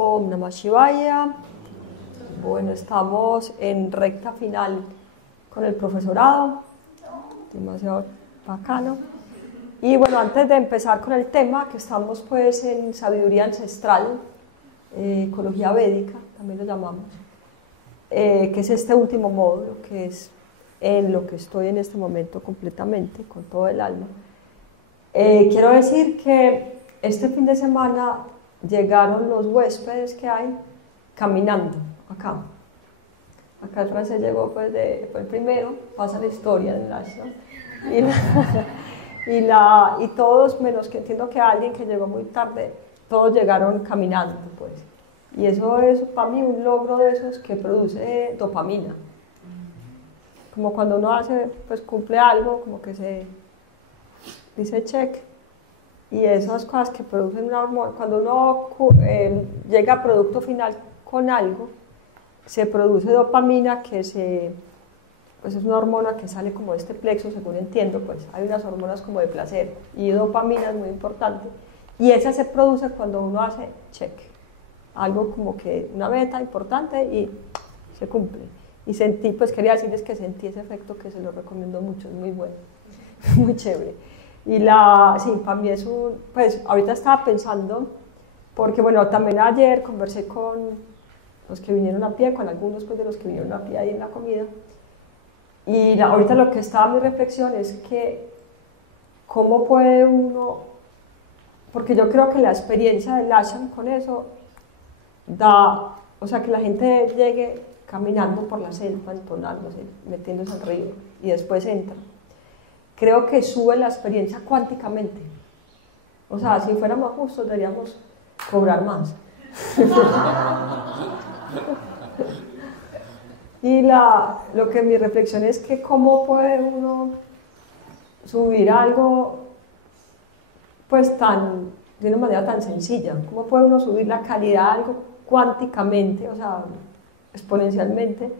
Om Namah Shivaya. Bueno, estamos en recta final con el profesorado, demasiado bacano. Y bueno, antes de empezar con el tema, que estamos pues en sabiduría ancestral, ecología védica, también lo llamamos, que es este último módulo, que es en lo que estoy en este momento completamente, con todo el alma. Quiero decir que este fin de semana llegaron los huéspedes que hay caminando acá. Acá el francés llegó, pues fue el primero, pasa la historia del ashram. Y todos, menos que entiendo que alguien que llegó muy tarde, todos llegaron caminando, pues. Y eso es para mí un logro de esos que produce dopamina. Como cuando uno hace, pues cumple algo, como que se dice check. Y esas cosas que producen una hormona, cuando uno llega a producto final con algo, se produce dopamina pues es una hormona que sale como de este plexo, según entiendo, pues hay unas hormonas como de placer y dopamina es muy importante y esa se produce cuando uno hace check, algo como que una meta importante y se cumple. Y sentí, pues quería decirles que sentí ese efecto que se lo recomiendo mucho, es muy bueno, muy chévere. Y sí, para mí es pues ahorita estaba pensando, porque bueno, también ayer conversé con los que vinieron a pie, con algunos pues, de los que vinieron a pie ahí en la comida, y ahorita lo que estaba mi reflexión es que cómo puede uno, porque yo creo que la experiencia del ashram con eso da, o sea, que la gente llegue caminando por la selva, entonándose, metiéndose al río, y después entra. Creo que sube la experiencia cuánticamente. O sea, si fuéramos justos, deberíamos cobrar más. Y lo que mi reflexión es que cómo puede uno subir algo pues de una manera tan sencilla, cómo puede uno subir la calidad de algo cuánticamente, o sea, exponencialmente,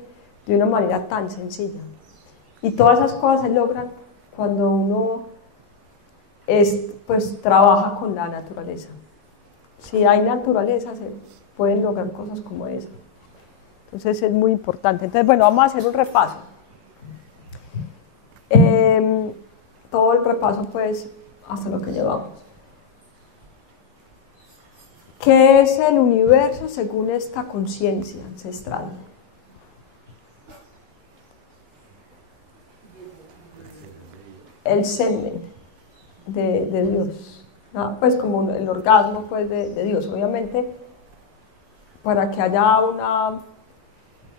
de una manera tan sencilla. Y todas esas cosas se logran cuando uno pues trabaja con la naturaleza. Si hay naturaleza se pueden lograr cosas como esa. Entonces es muy importante. Entonces bueno, vamos a hacer un repaso. Todo el repaso pues hasta lo que llevamos. ¿Qué es el universo según esta conciencia ancestral? El semen de Dios, ¿no? Pues como el orgasmo pues, de Dios. Obviamente, para que haya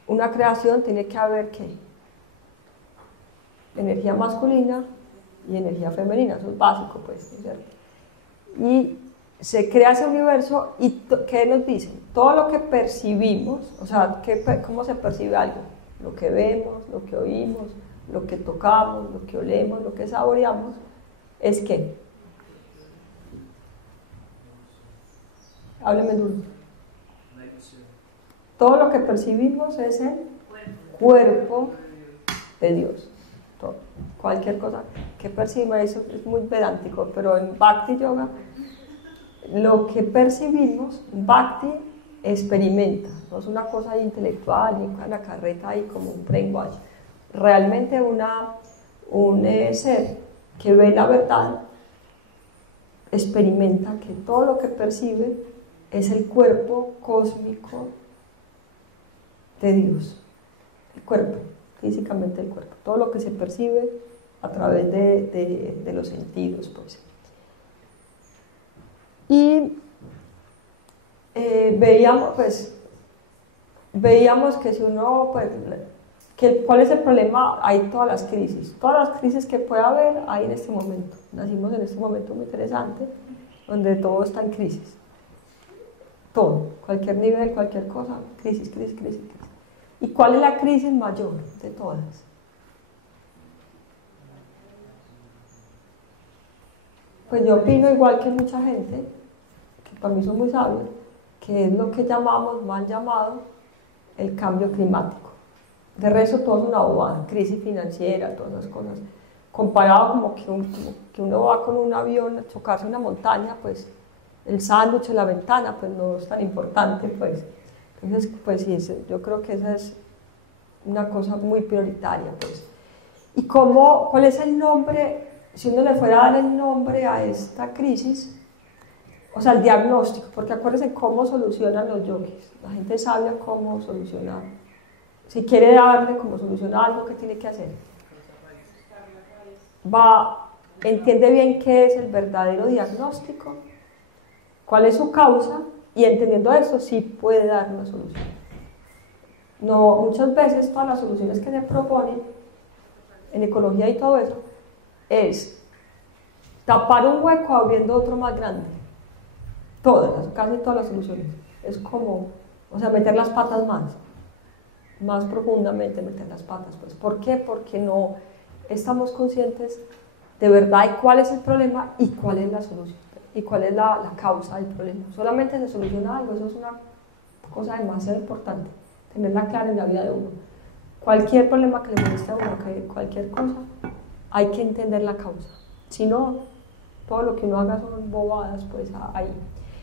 una creación tiene que haber ¿qué? Energía masculina y energía femenina, eso es básico, pues, ¿cierto? Y se crea ese universo y ¿qué nos dicen? Todo lo que percibimos, o sea, ¿cómo se percibe algo? Lo que vemos, lo que oímos, lo que tocamos, lo que olemos, lo que saboreamos, ¿es qué? Hábleme duro. Todo lo que percibimos es el cuerpo de Dios. Todo. Cualquier cosa que perciba, eso es muy vedántico, pero en Bhakti Yoga, lo que percibimos, Bhakti experimenta, no es una cosa intelectual, ni una carreta ahí como un brainwash. Realmente un ser que ve la verdad experimenta que todo lo que percibe es el cuerpo cósmico de Dios, el cuerpo, físicamente el cuerpo, todo lo que se percibe a través de los sentidos, pues. Y veíamos que si uno, pues, ¿cuál es el problema? Hay todas las crisis que puede haber hay en este momento. Nacimos en este momento muy interesante, donde todo está en crisis. Todo, cualquier nivel, cualquier cosa, crisis. ¿Y cuál es la crisis mayor de todas? Pues yo opino igual que mucha gente, que para mí son muy sabios, que es lo que llamamos, mal llamado, el cambio climático. De resto todo es una bobada, crisis financiera, todas esas cosas. Comparado como que uno va con un avión a chocarse una montaña, pues el sándwich en la ventana, pues no es tan importante, pues. Entonces, pues sí, yo creo que esa es una cosa muy prioritaria, pues. ¿Y cuál es el nombre, si uno le fuera a dar el nombre a esta crisis? O sea, el diagnóstico, porque acuérdense cómo solucionan los yogis. La gente sabe cómo solucionar. Si quiere darle como solución a algo, ¿qué tiene que hacer? Entiende bien qué es el verdadero diagnóstico, cuál es su causa, y entendiendo eso sí puede dar una solución. No, muchas veces todas las soluciones que se proponen en ecología y todo eso es tapar un hueco abriendo otro más grande. Casi todas las soluciones. Es como, o sea, meter las patas más profundamente meter las patas. Pues. ¿Por qué? Porque no estamos conscientes de verdad de cuál es el problema y cuál es la solución y cuál es la causa del problema. Solamente se soluciona algo, eso es una cosa demasiado importante, tenerla clara en la vida de uno. Cualquier problema que le moleste a uno, cualquier cosa, hay que entender la causa. Si no, todo lo que uno haga son bobadas, pues ahí.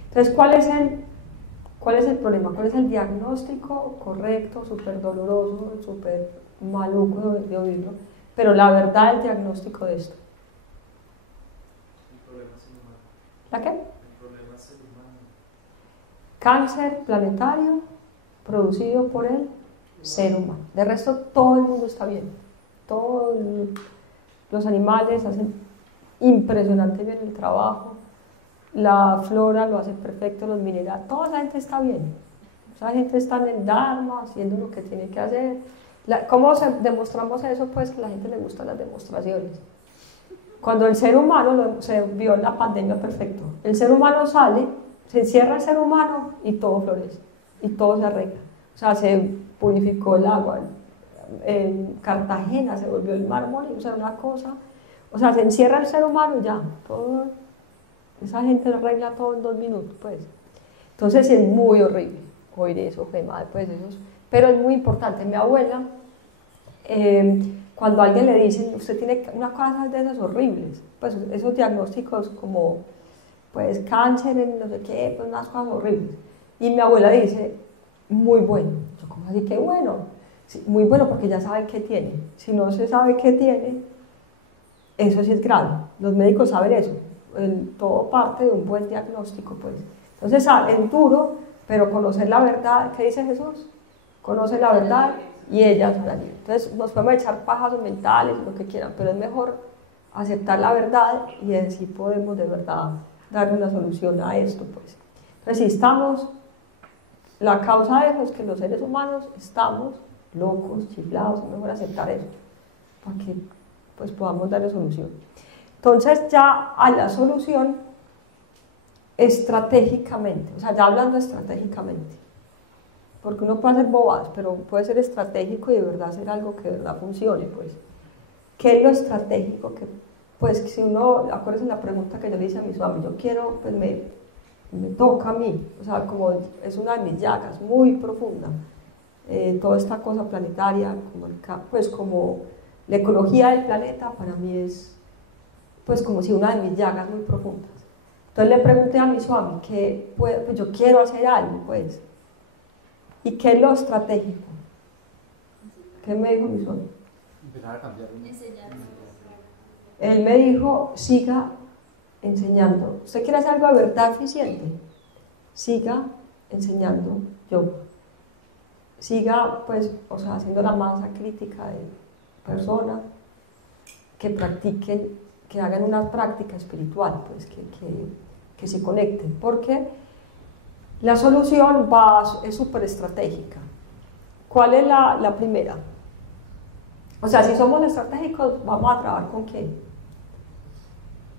Entonces, ¿cuál es el problema? ¿Cuál es el diagnóstico correcto, súper doloroso, súper maluco de oírlo? Pero la verdad del diagnóstico de esto. El problema es el humano. ¿La qué? El problema es el humano. Cáncer planetario producido por el ser humano. De resto, todo el mundo está bien. Todos los animales hacen impresionante bien el trabajo. La flora lo hace perfecto, los minerales, toda esa gente está bien. Esa gente está en el Dharma, haciendo lo que tiene que hacer. ¿Cómo demostramos eso? Pues que a la gente le gustan las demostraciones. Cuando el ser humano, se vio en la pandemia perfecto, el ser humano sale, se encierra el ser humano y todo florece, y todo se arregla. O sea, se purificó el agua, en Cartagena se volvió el mármol, o sea, una cosa, o sea, se encierra el ser humano y ya, todo, esa gente arregla todo en 2 minutos, pues. Entonces es muy horrible oír eso, fue mal, pues eso, pero es muy importante. Mi abuela, cuando a alguien le dicen, usted tiene una cosa de esas horribles, pues esos diagnósticos como, pues cáncer, no sé qué, pues unas cosas horribles. Y mi abuela dice, muy bueno. Yo, ¿cómo así que bueno? Sí, muy bueno porque ya saben qué tiene. Si no se sabe qué tiene, eso sí es grave. Los médicos saben eso. Todo parte de un buen diagnóstico, pues. Entonces es duro, pero conocer la verdad, ¿qué dice Jesús? Conoce la verdad y ella será libre. Entonces nos podemos echar pajazos mentales, lo que quieran, pero es mejor aceptar la verdad y así podemos de verdad dar una solución a esto, pues. Entonces, si estamos, la causa de eso es que los seres humanos estamos locos, chiflados, es mejor aceptar eso, para que pues podamos darle solución. Entonces, ya a la solución estratégicamente, o sea, ya hablando estratégicamente, porque uno puede hacer bobadas, pero puede ser estratégico y de verdad hacer algo que de verdad funcione, pues. ¿Qué es lo estratégico? Pues si uno, acuérdense la pregunta que yo le hice a mi suami, yo quiero, pues me toca a mí, o sea, como es una de mis llagas muy profunda, toda esta cosa planetaria, pues como la ecología del planeta para mí es, pues como si una de mis llagas muy profundas. Entonces le pregunté a mi suami, pues yo quiero hacer algo, pues, ¿y qué es lo estratégico? ¿Qué me dijo mi suami? Empezar a cambiar. Él me dijo, siga enseñando. ¿Usted quiere hacer algo de verdad eficiente? Siga enseñando yoga. Siga, pues, o sea, haciendo la masa crítica de personas que practiquen, que hagan una práctica espiritual, pues, que se conecten. Porque la solución es súper estratégica. ¿Cuál es la primera? O sea, si somos estratégicos, vamos a trabajar con qué?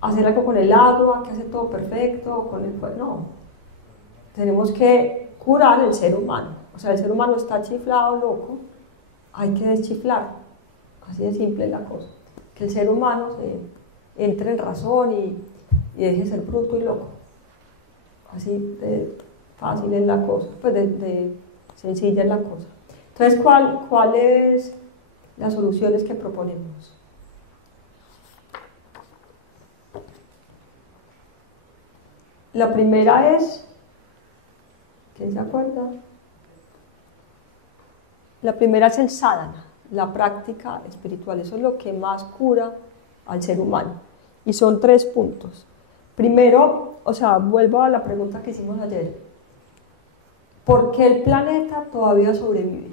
Hacer algo con el agua, que hace todo perfecto, con el fuego. No. Tenemos que curar el ser humano. O sea, el ser humano está chiflado, loco. Hay que deschiflar. Así de simple es la cosa. Que el ser humano entre en razón y deje de ser bruto y loco. Así de fácil es la cosa. Pues de sencilla es la cosa. Entonces, ¿cuál es las soluciones que proponemos? La primera es, ¿quién se acuerda? La primera es el sadhana, la práctica espiritual. Eso es lo que más cura al ser humano. Y son 3 puntos. Primero, o sea, vuelvo a la pregunta que hicimos ayer. ¿Por qué el planeta todavía sobrevive?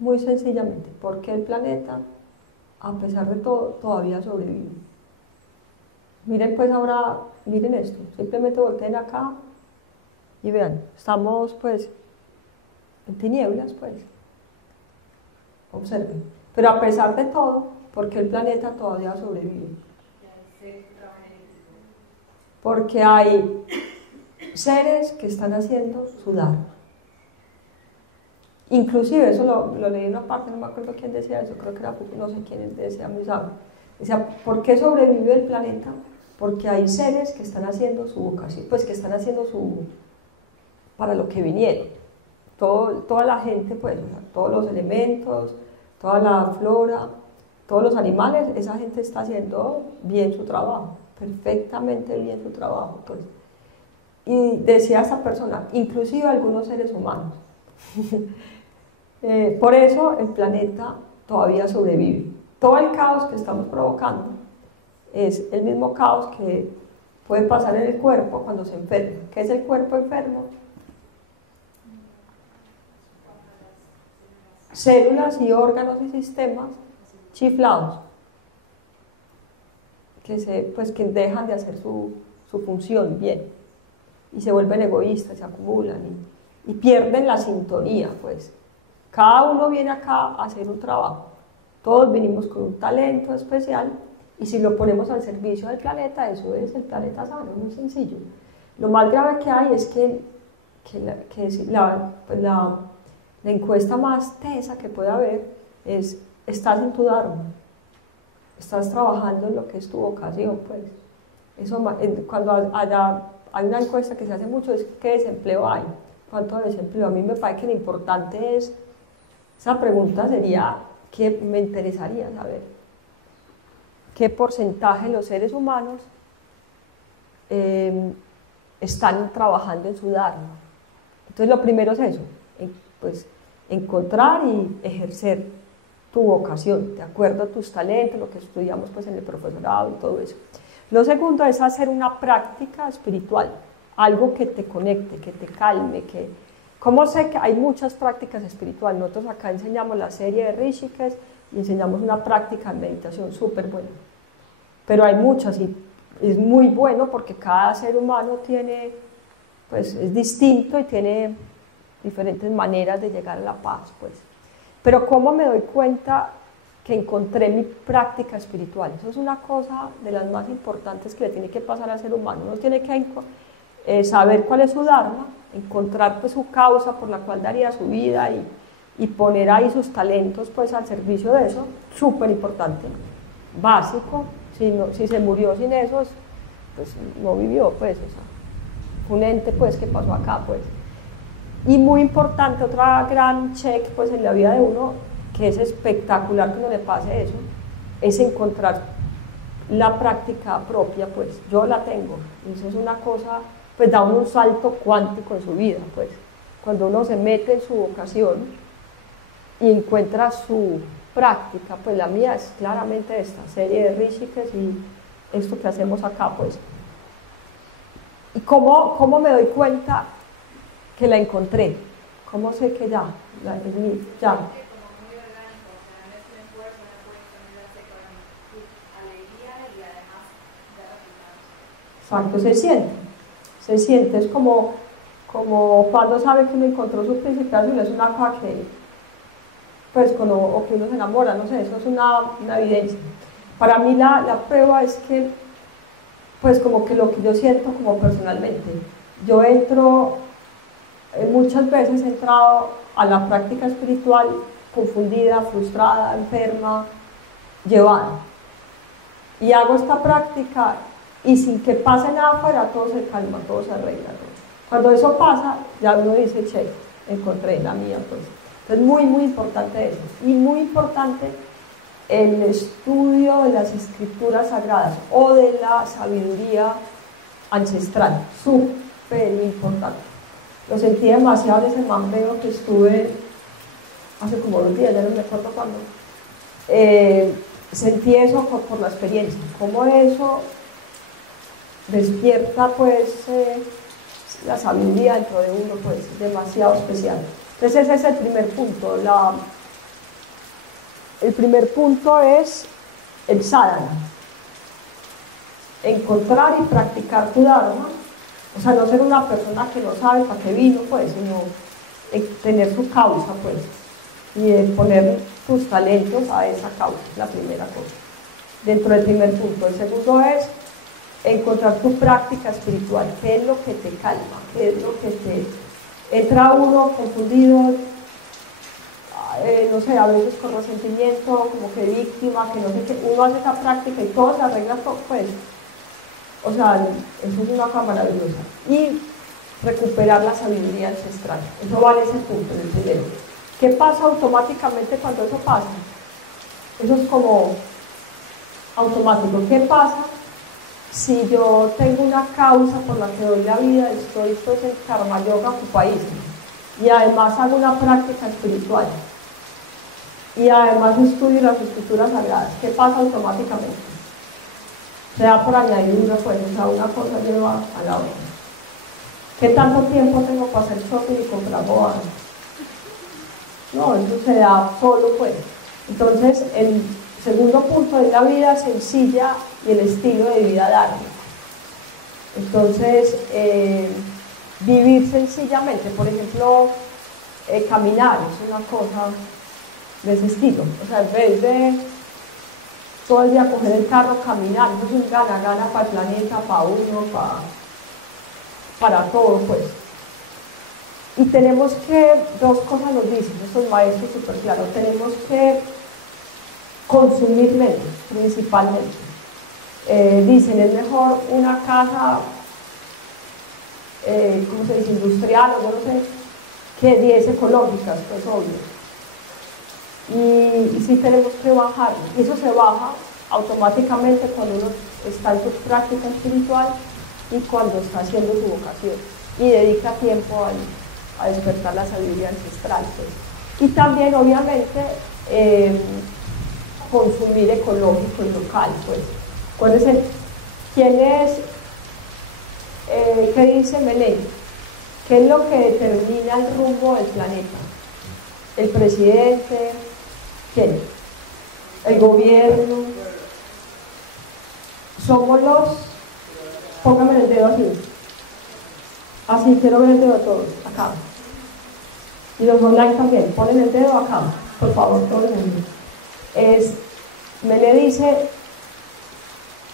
Muy sencillamente, ¿por qué el planeta, a pesar de todo, todavía sobrevive? Miren pues ahora, miren esto, simplemente volteen acá y vean, estamos pues en tinieblas pues, observen, pero a pesar de todo, ¿por qué el planeta todavía sobrevive? Porque hay seres que están haciendo su dharma. Inclusive, eso lo leí en una parte, no me acuerdo quién decía eso, creo que era, no sé quién decía, muy sabio. Decía, ¿por qué sobrevive el planeta? Porque hay seres que están haciendo su vocación, pues que están haciendo para lo que vinieron. Toda la gente, pues, o sea, todos los elementos, toda la flora, todos los animales, esa gente está haciendo bien su trabajo, perfectamente bien su trabajo. Pues. Y decía esta persona, inclusive algunos seres humanos. Por eso el planeta todavía sobrevive. Todo el caos que estamos provocando es el mismo caos que puede pasar en el cuerpo cuando se enferma. ¿Qué es el cuerpo enfermo? Células y órganos y sistemas chiflados que dejan de hacer su función bien y se vuelven egoístas, se acumulan y pierden la sintonía. Pues cada uno viene acá a hacer un trabajo, todos venimos con un talento especial y si lo ponemos al servicio del planeta, eso es el planeta sano, muy sencillo. Lo más grave que hay es que la encuesta más tesa que puede haber es: estás en tu dharma, estás trabajando en lo que es tu vocación. Pues eso, cuando hay una encuesta que se hace mucho, es ¿qué desempleo hay? ¿Cuánto desempleo? A mí me parece que lo importante es, esa pregunta sería, que me interesaría saber qué porcentaje de los seres humanos están trabajando en su dharma. Entonces lo primero es eso, pues encontrar y ejercer tu vocación, de acuerdo a tus talentos, lo que estudiamos pues en el profesorado y todo eso. Lo segundo es hacer una práctica espiritual, algo que te conecte, que te calme, ¿cómo sé que hay muchas prácticas espirituales? Nosotros acá enseñamos la serie de Rishikesh y enseñamos una práctica de meditación súper buena, pero hay muchas y es muy bueno porque cada ser humano pues es distinto y tiene diferentes maneras de llegar a la paz, pues. Pero ¿cómo me doy cuenta que encontré mi práctica espiritual? Eso es una cosa de las más importantes que le tiene que pasar al ser humano. Uno tiene que saber cuál es su dharma, encontrar pues su causa por la cual daría su vida y poner ahí sus talentos pues al servicio de eso, súper importante, básico. Si se murió sin eso, pues no vivió, pues, o sea, un ente pues que pasó acá, pues. Y muy importante, otra gran check pues en la vida de uno, que es espectacular que no le pase eso, es encontrar la práctica propia, pues yo la tengo, eso es una cosa, pues da un salto cuántico en su vida, pues cuando uno se mete en su vocación y encuentra su práctica, pues la mía es claramente esta serie de Rishikesh y esto que hacemos acá, pues. ¿Y cómo me doy cuenta que la encontré? ¿Cómo sé que ya? Exacto, se siente, es como cuando sabe que uno encontró su príncipe azul, es una cosa que, pues, o que uno se enamora, no sé, eso es una evidencia. Para mí la prueba es que, pues, como que lo que yo siento como personalmente, yo entro, muchas veces he entrado a la práctica espiritual confundida, frustrada, enferma, llevada, y hago esta práctica y sin que pase nada afuera, todo se calma, todo se arregla. Cuando eso pasa, ya uno dice, che, encontré la mía, pues. Entonces, muy, muy importante eso. Y muy importante el estudio de las escrituras sagradas o de la sabiduría ancestral, súper importante. Lo sentí demasiado en ese mambeo que estuve hace como 2 días, ya no me acuerdo cuándo. Sentí eso por la experiencia, cómo eso despierta pues la sabiduría dentro de uno, pues demasiado especial. Entonces ese es el primer punto. El primer punto es el sadhana, encontrar y practicar tu dharma, o sea, no ser una persona que no sabe para qué vino, pues, sino tener su causa, pues, y poner tus talentos a esa causa, la primera cosa, dentro del primer punto. El segundo es encontrar tu práctica espiritual, qué es lo que te calma, qué es lo que te... Entra uno confundido, no sé, a veces con resentimiento, como que víctima, que no sé qué, uno hace esa práctica y todo se arregla, pues, o sea, eso es una cosa maravillosa. Y recuperar la sabiduría ancestral, eso va en ese punto, en el primero. ¿Qué pasa automáticamente cuando eso pasa? Eso es como automático. ¿Qué pasa si yo tengo una causa por la que doy la vida, estoy pues en karma yoga ocupadísimo, y además hago una práctica espiritual, y además estudio las escrituras sagradas? ¿Qué pasa automáticamente? Se da por añadidura, pues, o sea, una cosa lleva a la otra. ¿Qué tanto tiempo tengo para hacer shopping y comprar bobadas? No, eso se da solo, pues. Entonces, el segundo punto es la vida sencilla y el estilo de vida dármico. Entonces, vivir sencillamente, por ejemplo, caminar es una cosa de ese estilo. O sea, en vez de todo el día coger el carro, caminar, eso es un gana-gana para el planeta, para uno, para todo, pues. Y tenemos que, 2 cosas nos dicen estos maestros súper claros, tenemos que consumir menos, principalmente. Dicen, es mejor una casa, ¿cómo se dice?, industrial, o yo no sé, que 10 ecológicas, pues obvio. Y sí tenemos que bajar, y eso se baja automáticamente cuando uno está en su práctica espiritual y cuando está haciendo su vocación y dedica tiempo a despertar la sabiduría ancestral, pues. Y también obviamente consumir ecológico y local, pues. Acuérdense, ¿quién es? ¿Qué dice Melén? ¿Qué es lo que determina el rumbo del planeta? ¿El presidente? ¿Quién? ¿El gobierno? Somos los... Póngame el dedo así. Así, quiero ver el dedo de todos, acá. Y los online también, ponen el dedo acá, por favor, todo el mundo. Me le dice,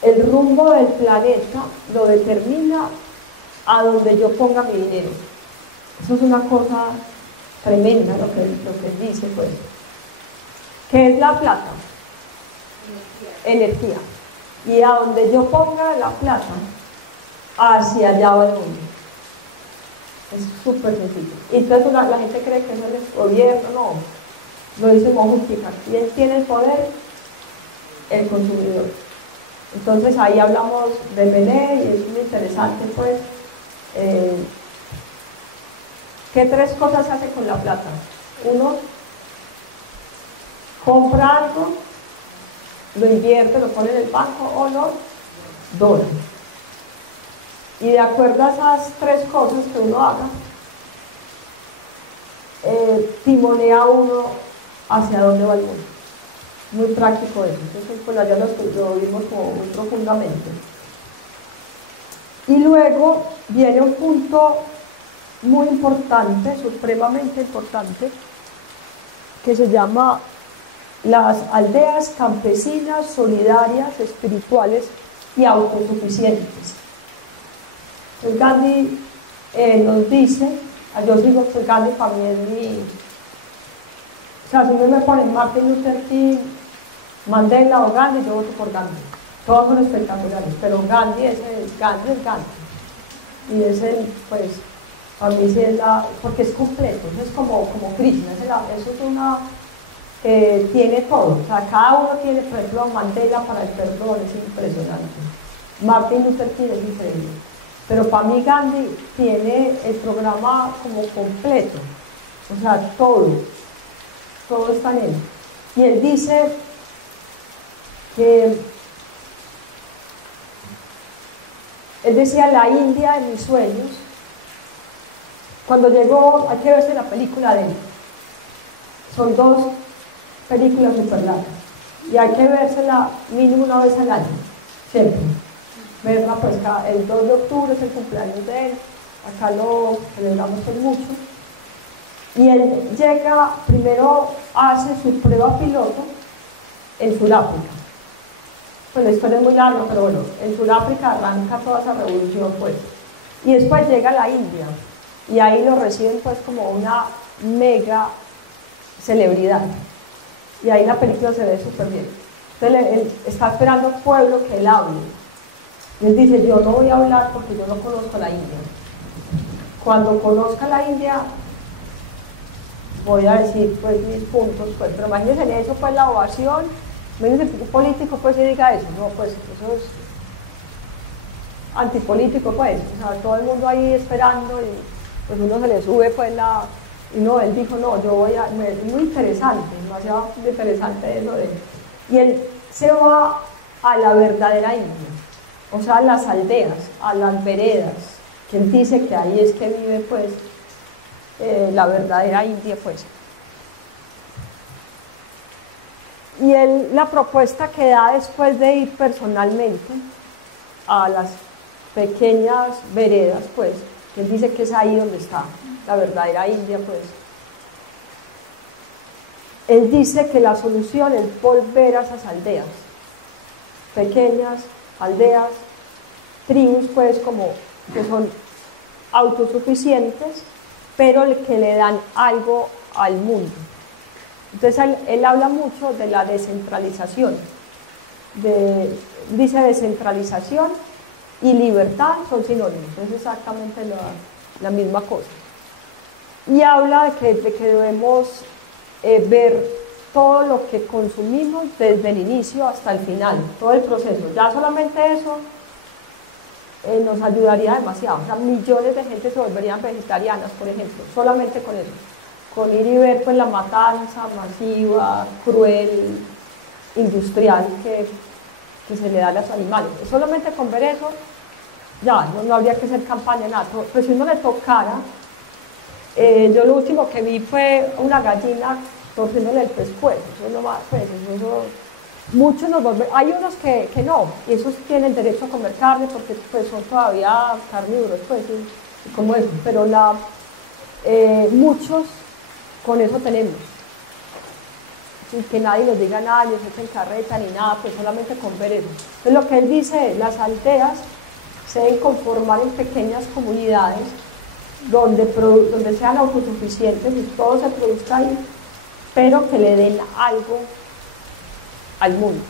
el rumbo del planeta lo determina a donde yo ponga mi dinero. Eso es una cosa tremenda lo que dice, pues. ¿Qué es la plata? Energía. Y a donde yo ponga la plata, hacia allá va el mundo. Es súper sencillo. Y entonces la gente cree que eso es el gobierno, no. Lo dice Mohutica. ¿Quién tiene el poder? El consumidor. Entonces ahí hablamos de Mené y es muy interesante, pues. ¿Qué 3 cosas se hace con la plata? 1, compra algo, lo invierte, lo pone en el banco o lo dona. Y de acuerdo a esas 3 cosas que uno haga, timonea uno hacia dónde va el mundo. Muy práctico eso. Entonces, pues allá lo vimos como muy profundamente. Y luego viene un punto muy importante, supremamente importante, que se llama las aldeas campesinas, solidarias, espirituales y autosuficientes. El Gandhi nos dice, yo digo que el Gandhi para mí es mi... O sea, si me ponen Martin Luther King, Mandela o Gandhi, yo voto por Gandhi. Todos son espectaculares, pero Gandhi es Gandhi. Y es el, pues, a mí sí es la... porque es completo, es como Krishna, eso es una... tiene todo, o sea, cada uno tiene, por ejemplo, Mandela para el perdón, es impresionante. Martin Luther King es increíble. Pero para mí Gandhi tiene el programa como completo, o sea, todo está en él. Y él dice que, él decía, la India de mis sueños. Cuando llegó, hay que verse la película de él. Son 2 películas súper largas. Y hay que vérsela mínimo una vez al año, siempre. Verla, pues el 2 de octubre es el cumpleaños de él. Acá lo celebramos por mucho. Y él llega, primero hace su prueba piloto en Sudáfrica. Pues la historia es muy larga, pero bueno, en Sudáfrica arranca toda esa revolución, pues. Y después llega a la India. Y ahí lo reciben pues como una mega celebridad. Y ahí la película se ve súper bien. Entonces él está esperando al pueblo que él hable. Y él dice, yo no voy a hablar porque yo no conozco la India. Cuando conozca la India, voy a decir pues mis puntos, pues. Pero imagínense en eso, pues la ovación, imagínense que un político pues se diga eso, no, pues eso es antipolítico, pues. O sea, todo el mundo ahí esperando y pues uno se le sube pues la... Y no, él dijo, no, yo voy a... Es muy interesante, demasiado interesante eso de él. Y él se va a la verdadera India, o sea, a las aldeas, a las veredas, que él dice que ahí es que vive pues la verdadera India, pues. Y él, la propuesta que da después de ir personalmente a las pequeñas veredas, pues, que él dice que es ahí donde está la verdadera India, pues. Él dice que la solución es volver a esas aldeas, pequeñas aldeas, tribus, pues, como que son autosuficientes, pero que le dan algo al mundo. Entonces él habla mucho de la descentralización, dice descentralización y libertad son sinónimos, es exactamente la misma cosa. Y habla de que debemos ver todo lo que consumimos desde el inicio hasta el final, todo el proceso. Ya solamente eso nos ayudaría demasiado. O sea, millones de gente se volverían vegetarianas, por ejemplo, solamente con eso. Con ir y ver pues la matanza masiva, cruel, industrial que se le da a los animales. Solamente con ver eso, ya, no habría que hacer campaña, nada. Pues si uno le tocara, yo lo último que vi fue una gallina torciéndole el pescuezo, eso no más, pues, eso, muchos nos volvemos, hay unos que no, y esos tienen derecho a comer carne porque pues son todavía carnívoros, pues, y como eso, pero muchos con eso tenemos, sin que nadie nos diga nada, ni se echen carreta ni nada, pues solamente con ver eso. Entonces lo que él dice es, las aldeas se deben conformar en pequeñas comunidades donde sean autosuficientes y todo se produzca ahí, pero que le den algo al mundo.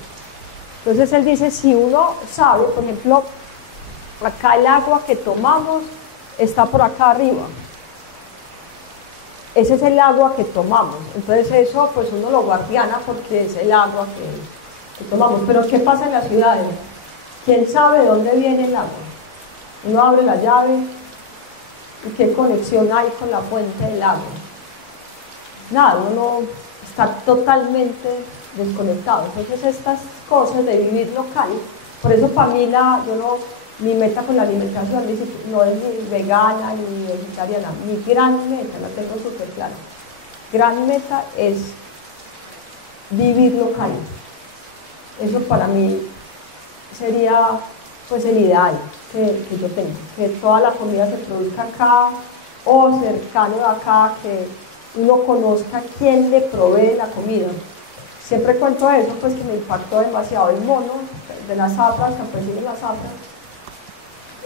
Entonces él dice, si uno sabe, por ejemplo, acá el agua que tomamos está por acá arriba, ese es el agua que tomamos, entonces eso pues uno lo guardiana porque es el agua que tomamos. Pero ¿qué pasa en las ciudades? ¿Quién sabe de dónde viene el agua? Uno abre la llave y ¿qué conexión hay con la fuente del agua? Nada, uno está totalmente desconectado. Entonces estas cosas de vivir local, por eso para mí mi meta con la alimentación no es ni vegana ni vegetariana, mi gran meta, la tengo súper clara, gran meta es vivir local. Eso para mí sería pues el ideal que yo tengo, que toda la comida se produzca acá o cercano de acá, que uno conozca quién le provee la comida. Siempre cuento eso, pues que me impactó demasiado el mono de las zafras, campesino de las zafras,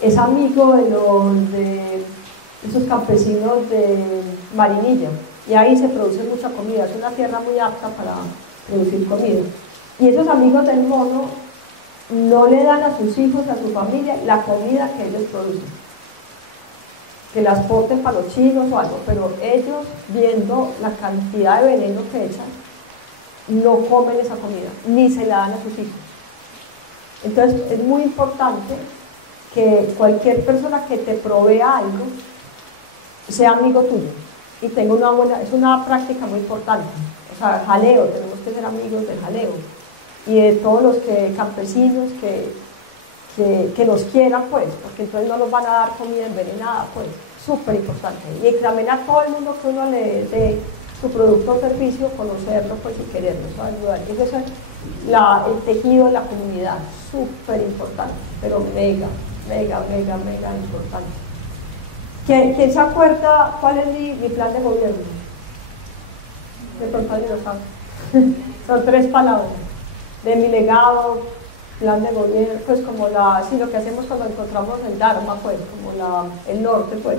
es amigo de esos campesinos de Marinilla, y ahí se produce mucha comida, es una tierra muy apta para producir comida. Y esos amigos del mono no le dan a sus hijos, a su familia, la comida que ellos producen, que las porten para los chinos o algo, pero ellos, viendo la cantidad de veneno que echan, no comen esa comida, ni se la dan a sus hijos. Entonces es muy importante que cualquier persona que te provea algo sea amigo tuyo y tenga una buena, es una práctica muy importante. O sea, jaleo, tenemos que ser amigos del jaleo y de todos los campesinos que nos quieran, pues, porque entonces no nos van a dar comida envenenada, pues, súper importante. Y también a todo el mundo que uno le dé su producto o servicio, conocerlo, pues, y quererlo, eso va a ayudar. Y eso es el tejido de la comunidad, súper importante, pero mega, mega, mega, mega importante. ¿Quién se acuerda cuál es mi plan de gobierno? De pronto alguien lo sabe. Son 3 palabras. De mi legado, plan de gobierno, pues como lo que hacemos cuando encontramos el Dharma, pues, como el norte, pues.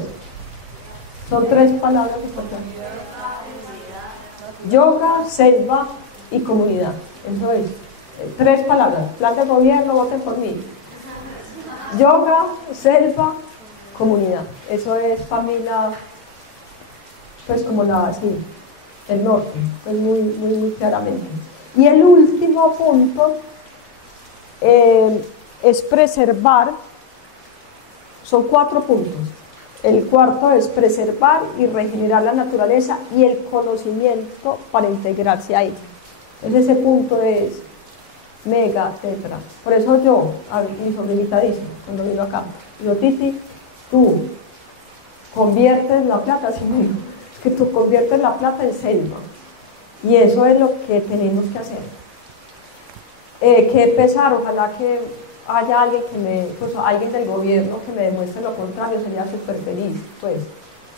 Son 3 palabras importantes. Yoga, selva y comunidad. Eso es. 3 palabras. Plan de gobierno, voten por mí. Yoga, selva, comunidad. Eso es familia, pues como sí, el norte, pues muy, muy, muy claramente. Y el último punto es preservar, son 4 puntos. El cuarto es preservar y regenerar la naturaleza y el conocimiento para integrarse a ella. Entonces ese punto es mega tetra. Por eso yo, mi sobrinita dice, cuando vino acá, yo, Titi, tú conviertes la plata, así me dijo, que tú conviertes la plata en selva. Y eso es lo que tenemos que hacer. Qué pesar, ojalá que haya alguien alguien del gobierno que me demuestre lo contrario, sería súper feliz, pues.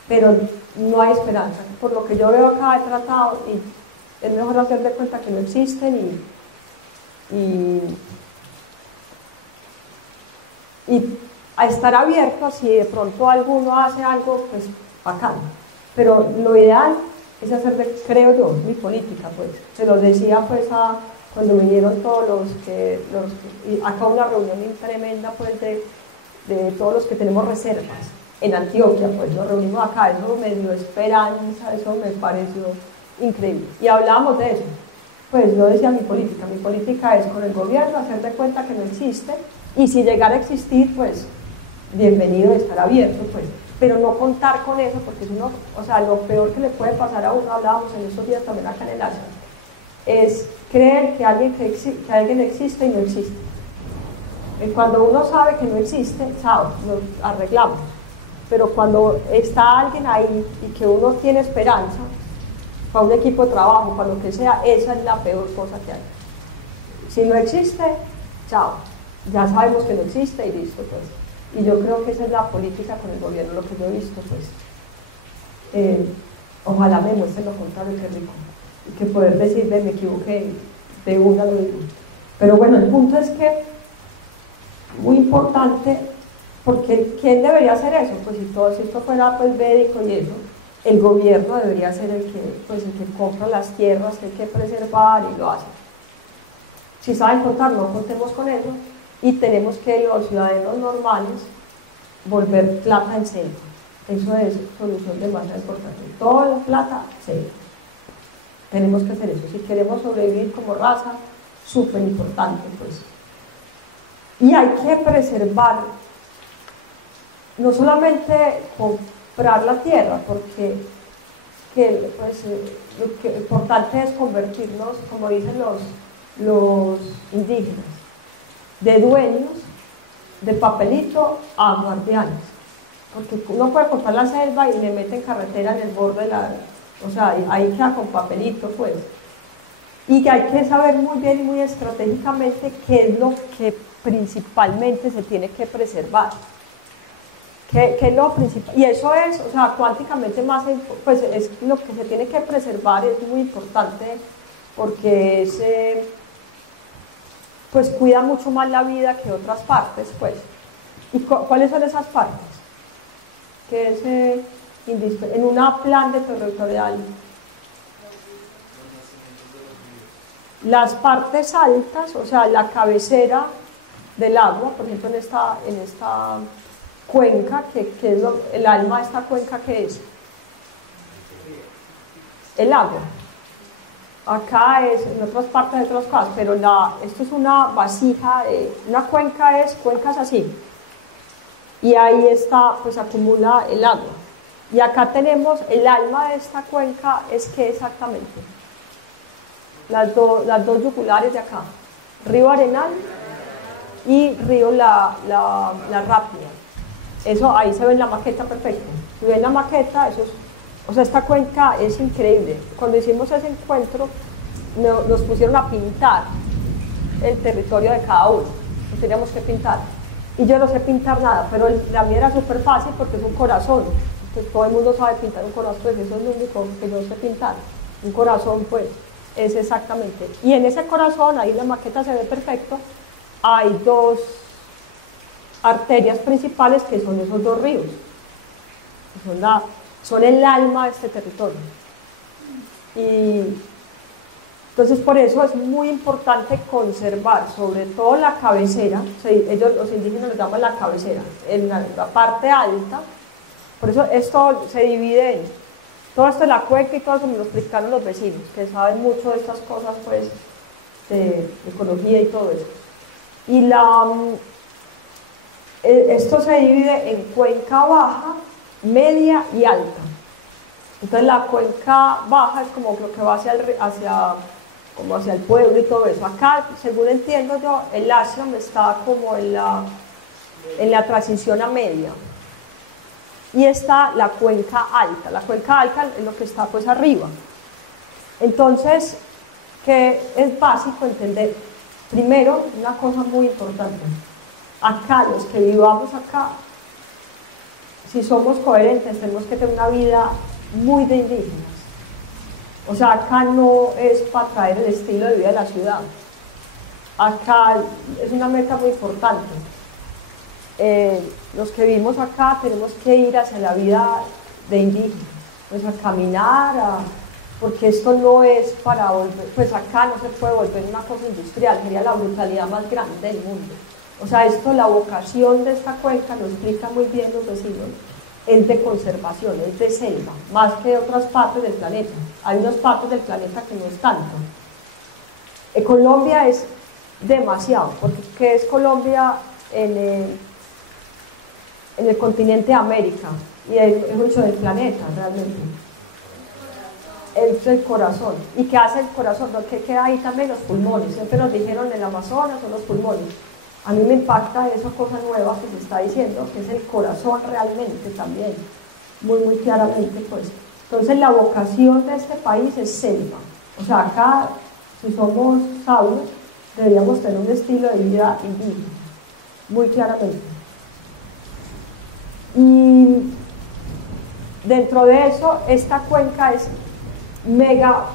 Pero no hay esperanza. Por lo que yo veo acá, he tratado y es mejor hacer de cuenta que no existen y a estar abierto si de pronto alguno hace algo, pues bacán. Pero lo ideal es hacer, creo yo, mi política, pues. Se los decía, pues, cuando vinieron todos acá una reunión tremenda, pues, de todos los que tenemos reservas en Antioquia, pues, nos reunimos acá, eso me dio esperanza, eso me pareció increíble. Y hablábamos de eso. Pues yo decía mi política es con el gobierno hacer de cuenta que no existe, y si llegara a existir, pues, bienvenido, estar abierto, pues. Pero no contar con eso, porque lo peor que le puede pasar a uno, hablábamos en estos días también acá en el ASA, es creer que alguien existe y no existe. Y cuando uno sabe que no existe, chao, lo arreglamos. Pero cuando está alguien ahí y que uno tiene esperanza, para un equipo de trabajo, para lo que sea, esa es la peor cosa que hay. Si no existe, chao, ya sabemos que no existe y listo, pues. Y yo creo que esa es la política con el gobierno, lo que yo he visto, pues. Ojalá me muestren lo contrario, qué rico. Y que poder decirle, me equivoqué, de una lo digo. Pero bueno, el punto es que, muy importante, porque ¿quién debería hacer eso? Pues si esto fuera, pues, médico y eso, el gobierno debería ser el que compra las tierras que hay que preservar y lo hace. Si saben contar, no contemos con eso. Y tenemos que los ciudadanos normales volver plata en selva. Eso es solución demasiado importante. Toda la plata, selva. Tenemos que hacer eso. Si queremos sobrevivir como raza, súper importante, pues. Y hay que preservar, no solamente comprar la tierra, porque lo importante es convertirnos, como dicen los indígenas, de dueños de papelito a guardianes, porque uno puede comprar la selva y le meten carretera en el borde o sea, ahí queda con papelito, pues. Y que hay que saber muy bien y muy estratégicamente qué es lo que principalmente se tiene que preservar, qué es lo principal, y eso es, o sea, cuánticamente más, pues es lo que se tiene que preservar, es muy importante porque pues cuida mucho más la vida que otras partes, pues. ¿Y cuáles son esas partes? Que es en una plan de territorial. Las partes altas, o sea, la cabecera del agua, por ejemplo, en esta cuenca, que es el alma de esta cuenca, ¿qué es? El agua. Acá es, en otras partes de otras cosas, pero esto es una vasija, una cuenca es cuencas así, y ahí está, pues acumula el agua. Y acá tenemos el alma de esta cuenca, es que exactamente las dos yugulares de acá, río Arenal y río la Rápida. Eso ahí se ve en la maqueta perfecto. Si ven la maqueta, eso es, o sea, esta cuenca es increíble. Cuando hicimos ese encuentro, nos pusieron a pintar el territorio de cada uno. Lo teníamos que pintar. Y yo no sé pintar nada, pero la mía era súper fácil porque es un corazón. Entonces, todo el mundo sabe pintar un corazón, pues eso es lo único que yo sé pintar. Un corazón, pues, es exactamente. Y en ese corazón, ahí la maqueta se ve perfecto, hay dos arterias principales que son esos dos ríos. Son el alma de este territorio. Y entonces por eso es muy importante conservar sobre todo la cabecera, o sea, ellos, los indígenas lo llaman la cabecera, en la parte alta. Por eso esto se divide en todo esto de la cuenca y todo eso me lo explicaron los vecinos, que saben mucho de estas cosas, pues, de ecología y todo eso. Y esto se divide en cuenca baja, media y alta. Entonces la cuenca baja es como lo que va hacia el pueblo y todo eso. Acá, según entiendo yo, el ashram está como en la transición a media. Y está la cuenca alta. La cuenca alta es lo que está pues arriba. Entonces, que es básico entender, primero, una cosa muy importante. Acá, los que vivamos acá, si somos coherentes, tenemos que tener una vida muy de indígenas. O sea, acá no es para traer el estilo de vida de la ciudad. Acá es una meta muy importante. Los que vivimos acá tenemos que ir hacia la vida de indígenas, pues a caminar, porque esto no es para volver, pues acá no se puede volver una cosa industrial, sería la brutalidad más grande del mundo. O sea, esto, la vocación de esta cuenca, lo explica muy bien los vecinos, es de conservación, es de selva, más que de otras partes del planeta. Hay unas partes del planeta que no es tanto. Colombia es demasiado, porque ¿qué es Colombia en el continente de América? Y es mucho del planeta, realmente. Es el corazón. ¿Y qué hace el corazón? ¿Qué queda ahí también? Los pulmones. Siempre nos dijeron en el Amazonas son los pulmones. A mí me impacta esa cosa nueva que se está diciendo, que es el corazón realmente también, muy, muy claramente, pues. Entonces, la vocación de este país es selva. O sea, acá, si somos sabios, deberíamos tener un estilo de vida indígena, muy claramente. Y dentro de eso, esta cuenca es mega,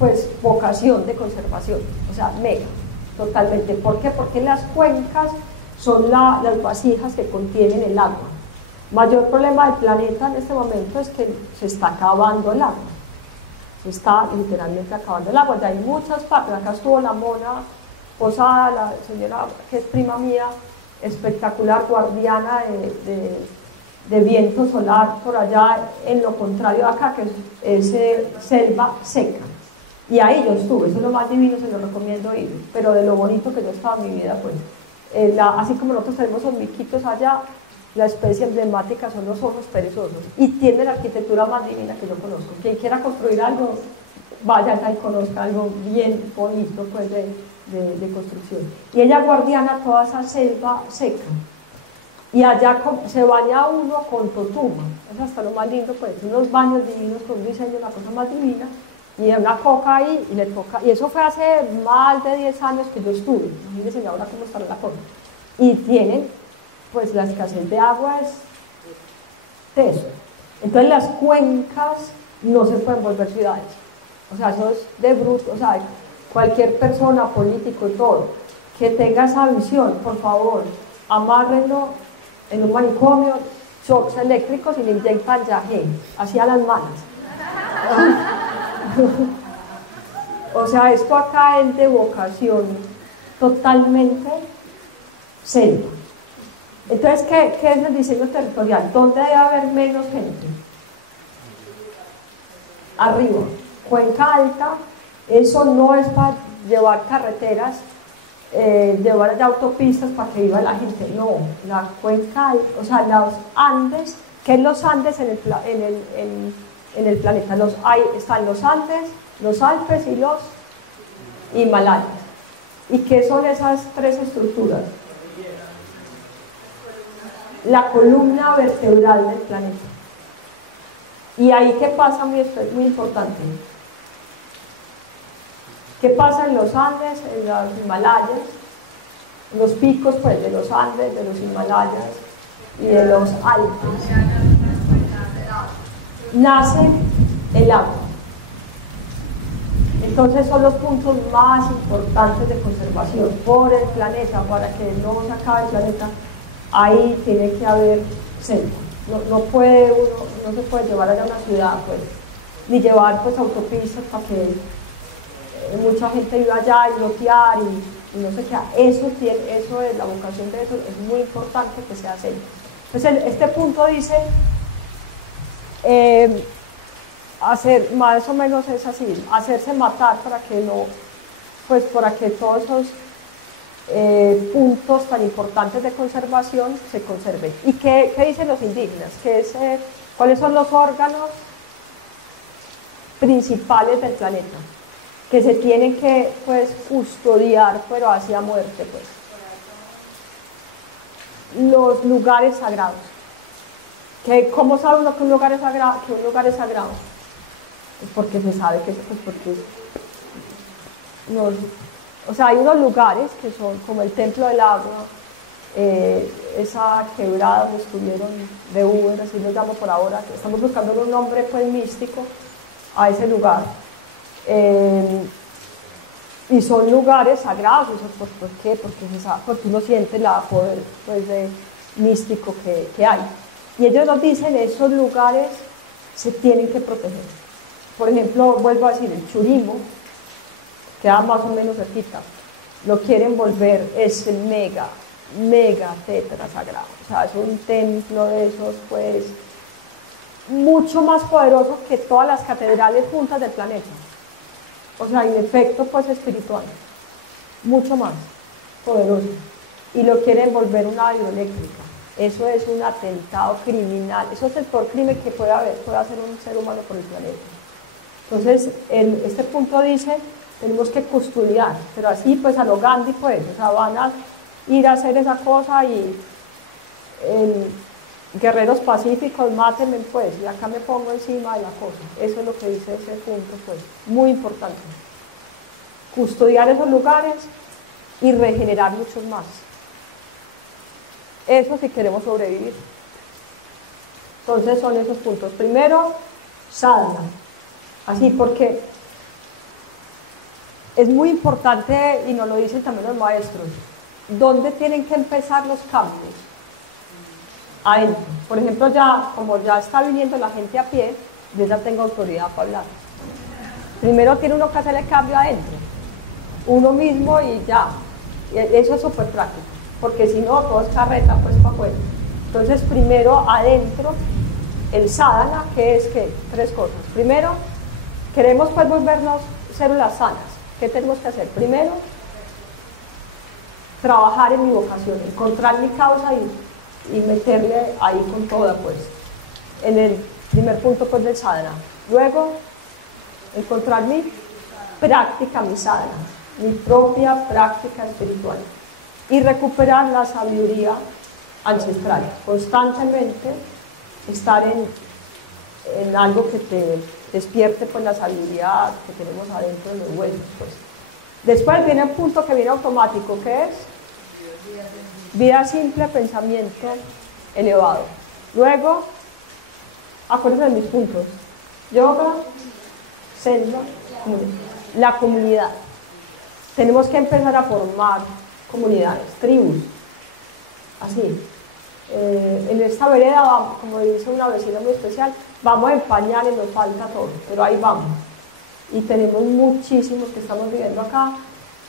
pues, vocación de conservación, o sea, mega. Totalmente. ¿Por qué? Porque las cuencas son las vasijas que contienen el agua. Mayor problema del planeta en este momento es que se está acabando el agua. Se está literalmente acabando el agua. Ya hay muchas partes. Acá estuvo la Mona Posada, la señora que es prima mía, espectacular, guardiana de viento solar por allá, en lo contrario de acá, que es selva seca. Y ahí yo estuve, eso es lo más divino, se lo recomiendo ir, pero de lo bonito que yo estaba en mi vida, pues. Así como nosotros tenemos los miquitos allá, la especie emblemática son los ojos perezosos, y tiene la arquitectura más divina que yo conozco. Quien quiera construir algo, vaya allá y conozca algo bien bonito, pues, de construcción. Y ella guardiana toda esa selva seca. Y allá se baña uno con totuma, es hasta lo más lindo, pues, unos baños divinos con un diseño, una cosa más divina. Y una coca ahí, y le toca, y eso fue hace más de 10 años que yo estuve, imagínense ahora cómo está la cosa. Y tienen, pues la escasez de agua es teso. Entonces las cuencas no se pueden volver ciudades. O sea, eso es de bruto, o sea, cualquier persona, político y todo, que tenga esa visión, por favor, amárrenlo en un manicomio, shocks eléctricos y le inyectan yagé, así a las manos. O sea, esto acá es de vocación totalmente selva. Entonces, ¿qué es el diseño territorial? ¿Dónde debe haber menos gente? Arriba. Cuenca alta, eso no es para llevar carreteras llevar allá autopistas para que viva la gente. No, la cuenca, o sea, los Andes, ¿qué es los Andes en el planeta? Están los Andes, los Alpes y los Himalayas. ¿Y qué son esas tres estructuras? La columna vertebral del planeta. Y ahí, ¿qué pasa? Muy importante. ¿Qué pasa en los Andes, en los Himalayas? Los picos, pues, de los Andes, de los Himalayas y de los Alpes. Nace el agua. Entonces son los puntos más importantes de conservación por el planeta, para que no se acabe el planeta. Ahí tiene que haber selva. No se puede llevar allá a una ciudad, pues, ni llevar, pues, autopistas para que mucha gente viva allá y bloquear y no sé qué. Eso es la vocación de eso, es muy importante que sea selva. Entonces este punto dice hacer, más o menos es así, hacerse matar para que todos esos puntos tan importantes de conservación se conserven. ¿Y qué dicen los indígenas? ¿Cuáles son los órganos principales del planeta que se tienen que, pues, custodiar, pero hacia muerte, pues? Los lugares sagrados. ¿Cómo sabe uno que un lugar es sagrado? Pues porque se sabe que o sea, hay unos lugares que son como el Templo del Agua, esa quebrada donde estuvieron de Uber, así lo llamo por ahora, que estamos buscando un nombre, pues, místico a ese lugar. Y son lugares sagrados. ¿Por qué? Porque uno siente el poder, pues, místico que hay. Y ellos nos dicen, esos lugares se tienen que proteger. Por ejemplo, vuelvo a decir, el Churimbo, queda más o menos cerquita, lo quieren volver, es el mega tetra sagrado. O sea, es un templo de esos, pues, mucho más poderoso que todas las catedrales juntas del planeta. O sea, en efecto, pues, espiritual, mucho más poderoso. Y lo quieren volver una hidroeléctrica. Eso es un atentado criminal. Eso es el peor crimen que puede hacer un ser humano por el planeta. Entonces, este punto dice, tenemos que custodiar, pero así, pues, a lo Gandhi, pues, o sea, van a ir a hacer esa cosa y guerreros pacíficos, mátenme, pues, y acá me pongo encima de la cosa. Eso es lo que dice ese punto, pues, muy importante. Custodiar esos lugares y regenerar muchos más. Eso si queremos sobrevivir. Entonces son esos puntos. Primero, sadhana. Así, porque es muy importante, y nos lo dicen también los maestros, ¿dónde tienen que empezar los cambios? Adentro. Por ejemplo, como ya está viniendo la gente a pie, yo ya tengo autoridad para hablar. Primero tiene uno que hacer el cambio adentro, uno mismo, y ya. Y eso es súper práctico, porque si no, todo es carreta, pues, para afuera. Entonces, primero adentro, el sadhana, que es que tres cosas. Primero, queremos, pues, volvernos células sanas. ¿Qué tenemos que hacer? Primero, trabajar en mi vocación, encontrar mi causa y meterle ahí con toda, pues, en el primer punto, pues, del sadhana. Luego, encontrar mi práctica, mi sadhana, mi propia práctica espiritual, y recuperar la sabiduría ancestral. Constantemente estar en algo que te despierte, pues, la sabiduría que tenemos adentro de los huesos, pues. Después viene el punto que viene automático, que es vida simple, pensamiento elevado. Luego, acuérdense de mis puntos: yoga, selva, la comunidad. Tenemos que empezar a formar comunidades, tribus, así. En esta vereda, como dice una vecina muy especial, vamos a empañar y nos falta todo, pero ahí vamos. Y tenemos muchísimos que estamos viviendo acá,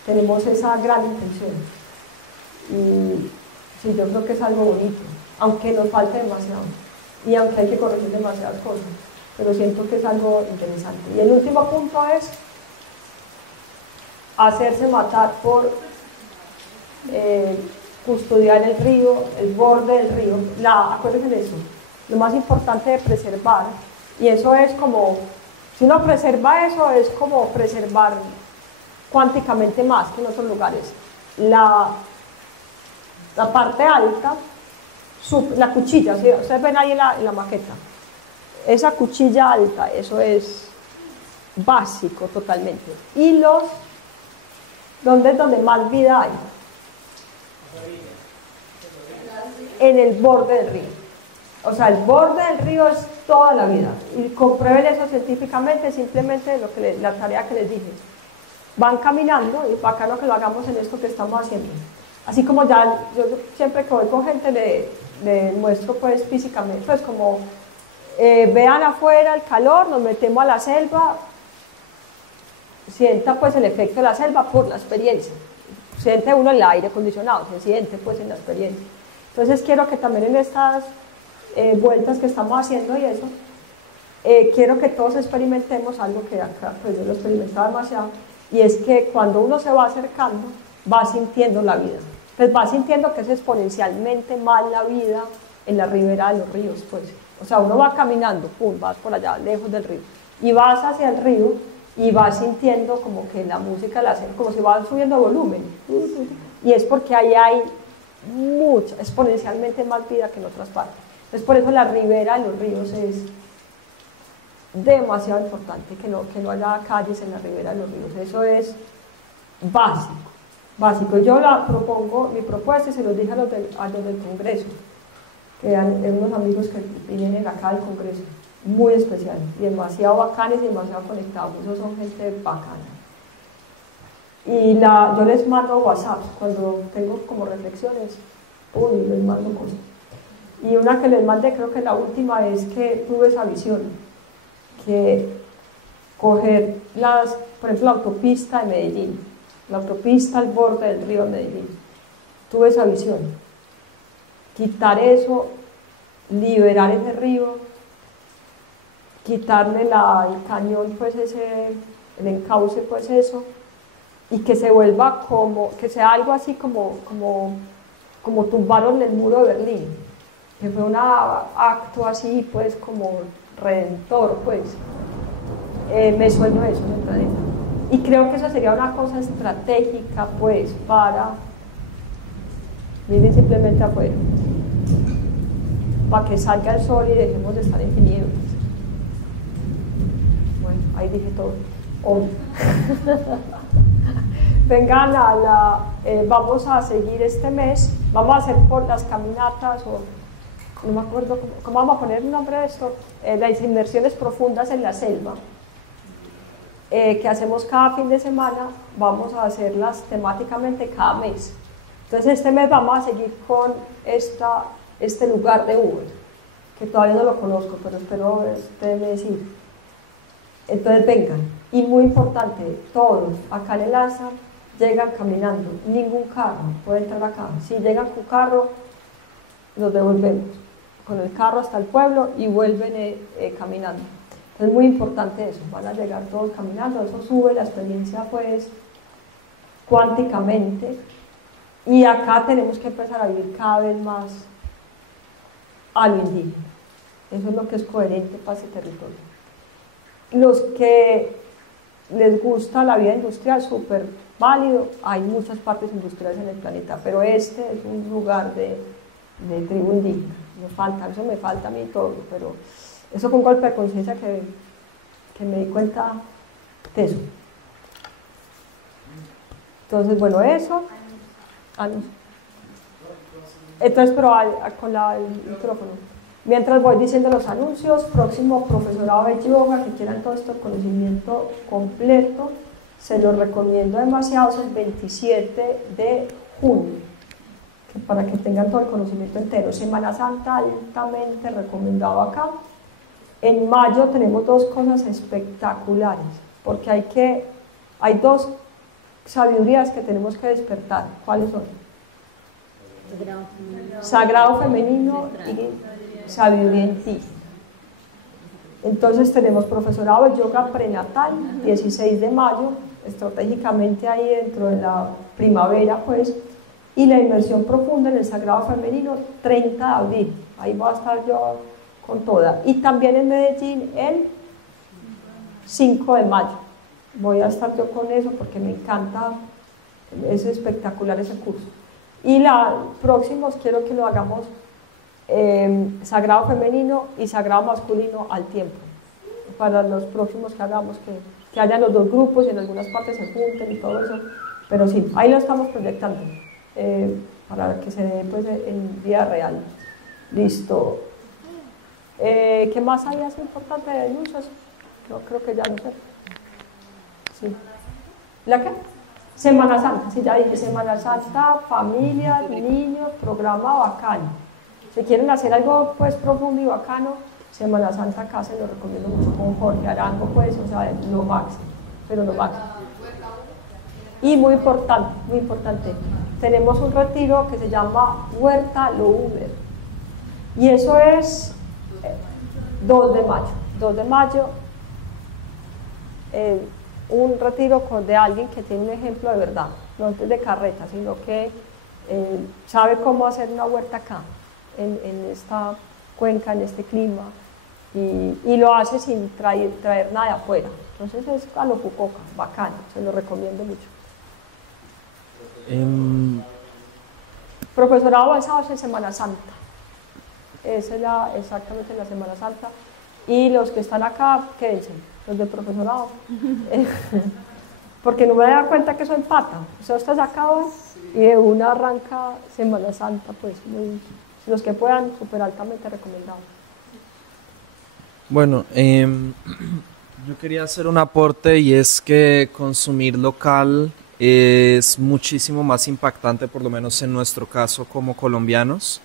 tenemos esa gran intención. Y sí, yo creo que es algo bonito, aunque nos falte demasiado, y aunque hay que corregir demasiadas cosas, pero siento que es algo interesante. Y el último punto es hacerse matar por custodiar el río, el borde del río. Acuérdense de eso, lo más importante de preservar, y eso es como, si uno preserva eso, es como preservar cuánticamente más que en otros lugares. La parte alta, la cuchilla, ¿sí? Ustedes ven ahí en la maqueta, esa cuchilla alta, eso es básico totalmente. Y ¿dónde es donde más vida hay? En el borde del río. O sea, el borde del río es toda la vida. Y comprueben eso científicamente, simplemente la tarea que les dije. Van caminando, y bacano que lo hagamos en esto que estamos haciendo. Así como ya, yo siempre que voy con gente le muestro pues físicamente, pues como vean afuera el calor, nos metemos a la selva, sienta pues el efecto de la selva por la experiencia. Siente uno el aire acondicionado, se siente pues en la experiencia. Entonces quiero que también en estas vueltas que estamos haciendo y eso, quiero que todos experimentemos algo que acá pues yo lo he experimentado demasiado, y es que cuando uno se va acercando, va sintiendo la vida. Pues va sintiendo que es exponencialmente más la vida en la ribera de los ríos, pues. O sea, uno va caminando, pum, vas por allá, lejos del río, y vas hacia el río, y vas sintiendo como que la música la hacen, como si vas subiendo volumen. Y es porque ahí hay mucha, exponencialmente más vida que en otras partes. Entonces, por eso la ribera de los ríos es demasiado importante, que no haya calles en la ribera de los ríos. Eso es básico. Yo la propongo, mi propuesta, y se los dije a los del Congreso, que eran unos amigos que vienen acá al Congreso, muy especiales, y demasiado bacanes y demasiado conectados. Esos son gente bacana. Y yo les mando WhatsApp cuando tengo como reflexiones, les mando cosas. Y una que les mandé, creo que la última, es que tuve esa visión, que coger por ejemplo, la autopista de Medellín, la autopista al borde del río de Medellín, tuve esa visión, quitar eso, liberar ese río, quitarle el cañón, pues el encauce, pues eso, y que se vuelva que sea algo así como tumbaron el muro de Berlín, que fue un acto así, pues como redentor, pues. Me sueño eso en el planeta. Y creo que eso sería una cosa estratégica, pues, miren simplemente afuera, para que salga el sol y dejemos de estar en tinieblas. Bueno, ahí dije todo. Vengan vamos a seguir este mes, vamos a hacer por las caminatas, no me acuerdo cómo vamos a poner el nombre de esto, las inmersiones profundas en la selva, que hacemos cada fin de semana. Vamos a hacerlas temáticamente cada mes. Entonces este mes vamos a seguir con este lugar de Uber, que todavía no lo conozco, pero espero este mes ir. Entonces vengan, y muy importante, todos acá en el ASA llegan caminando, ningún carro puede entrar acá. Si llegan con carro, nos devolvemos con el carro hasta el pueblo y vuelven caminando. Es muy importante eso, van a llegar todos caminando, eso sube la experiencia pues cuánticamente, y acá tenemos que empezar a vivir cada vez más a lo indígena. Eso es lo que es coherente para ese territorio. Los que les gusta la vida industrial, súper válido, hay muchas partes industriales en el planeta, pero este es un lugar de tribu indígena. Eso me falta a mí todo, pero eso fue un golpe de conciencia que me di cuenta de eso. Entonces, bueno, eso. Entonces, pero con el micrófono. Mientras voy diciendo los anuncios, próximo profesorado de yoga, que quieran todo esto, conocimiento completo, se los recomiendo demasiado, es el 27 de junio, para que tengan todo el conocimiento entero. Semana Santa altamente recomendado acá. En mayo tenemos dos cosas espectaculares, porque hay dos sabidurías que tenemos que despertar. ¿Cuáles son? Sagrado femenino y sabiduría en ti. Entonces tenemos profesorado de yoga prenatal, 16 de mayo, estratégicamente ahí dentro de la primavera, pues, Y la inmersión profunda en el Sagrado Femenino, 30 de abril. Ahí voy a estar yo con toda. Y también en Medellín el 5 de mayo. Voy a estar yo con eso porque me encanta, es espectacular ese curso. Y próximos quiero que lo hagamos Sagrado Femenino y Sagrado Masculino al tiempo. Para los próximos que hagamos, que haya los dos grupos y en algunas partes se junten y todo eso. Pero sí, ahí lo estamos proyectando. Para que se dé pues, en vida real. Listo. ¿Qué más hay así importante de denuncias? Yo creo que ya no sé. Sí. ¿La qué? Semana Santa, sí, ya dije, Semana Santa, familias, niños, programa bacano. Si quieren hacer algo pues profundo y bacano, Semana Santa acá se lo recomiendo mucho con Jorge Arango, pues, o sea, lo máximo, pero lo máximo. Y muy importante, tenemos un retiro que se llama Huerta Lo Uber. Y eso es 2 de mayo. 2 de mayo, un retiro de alguien que tiene un ejemplo de verdad, no es de carreta, sino que sabe cómo hacer una huerta acá, en esta cuenca, en este clima, y lo hace sin traer nada de afuera. Entonces es a lo Fucoca, bacano, se lo recomiendo mucho. Profesorado avanzado es en Semana Santa. Esa es exactamente la Semana Santa. Y los que están acá, quédense, los de profesorado. Porque no me da cuenta que eso empata. O sea, ustedes acaban y de una arranca Semana Santa, pues los que puedan, súper altamente recomendado. Bueno, yo quería hacer un aporte y es que consumir local es muchísimo más impactante, por lo menos en nuestro caso como colombianos,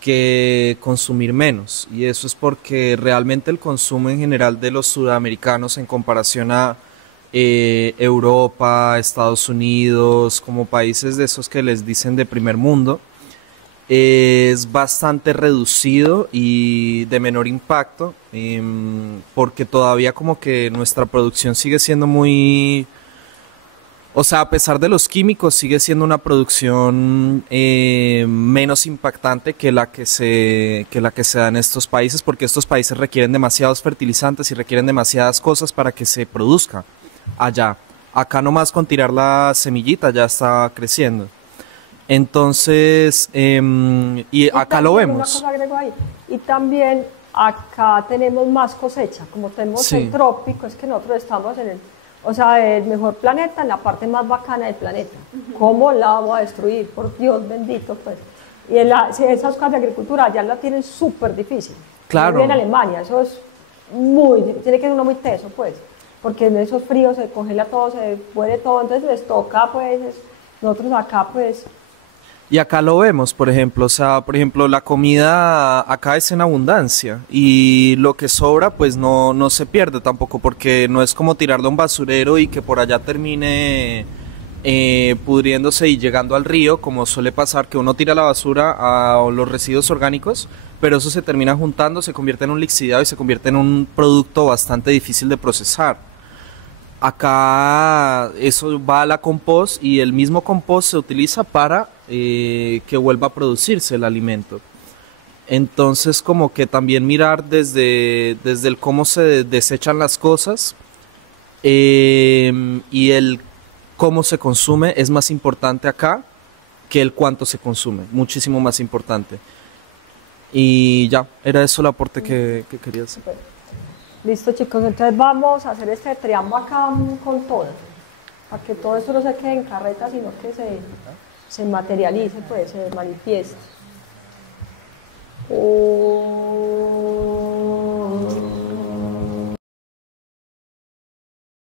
que consumir menos. Y eso es porque realmente el consumo en general de los sudamericanos en comparación a Europa, Estados Unidos, como países de esos que les dicen de primer mundo, es bastante reducido y de menor impacto, porque todavía como que nuestra producción sigue siendo muy... O sea, a pesar de los químicos, sigue siendo una producción menos impactante que la que se da en estos países, porque estos países requieren demasiados fertilizantes y requieren demasiadas cosas para que se produzca allá. Acá nomás con tirar la semillita ya está creciendo. Entonces, y acá lo vemos. Una cosa agrego ahí. Y también acá tenemos más cosecha, como tenemos Sí. el trópico, es que nosotros estamos en el mejor planeta, en la parte más bacana del planeta. ¿Cómo la vamos a destruir? Por Dios bendito, pues. Y esas cosas de agricultura allá la tienen súper difícil. Claro. En Alemania, eso es tiene que ser uno muy teso, pues, porque en esos fríos se congela todo, se muere todo, entonces les toca, pues, nosotros acá, pues... Y acá lo vemos, por ejemplo, o sea, por ejemplo, la comida acá es en abundancia y lo que sobra pues no se pierde tampoco, porque no es como tirarlo a un basurero y que por allá termine pudriéndose y llegando al río, como suele pasar, que uno tira la basura a los residuos orgánicos, pero eso se termina juntando, se convierte en un lixiviado y se convierte en un producto bastante difícil de procesar. Acá eso va a la compost y el mismo compost se utiliza para que vuelva a producirse el alimento. Entonces como que también mirar desde el cómo se desechan las cosas y el cómo se consume es más importante acá que el cuánto se consume, muchísimo más importante. Y ya, era eso el aporte que quería hacer. Listo, chicos, entonces vamos a hacer este triángulo acá con todo, para que todo eso no se quede en carreta, sino que se materialice, pues, se manifieste.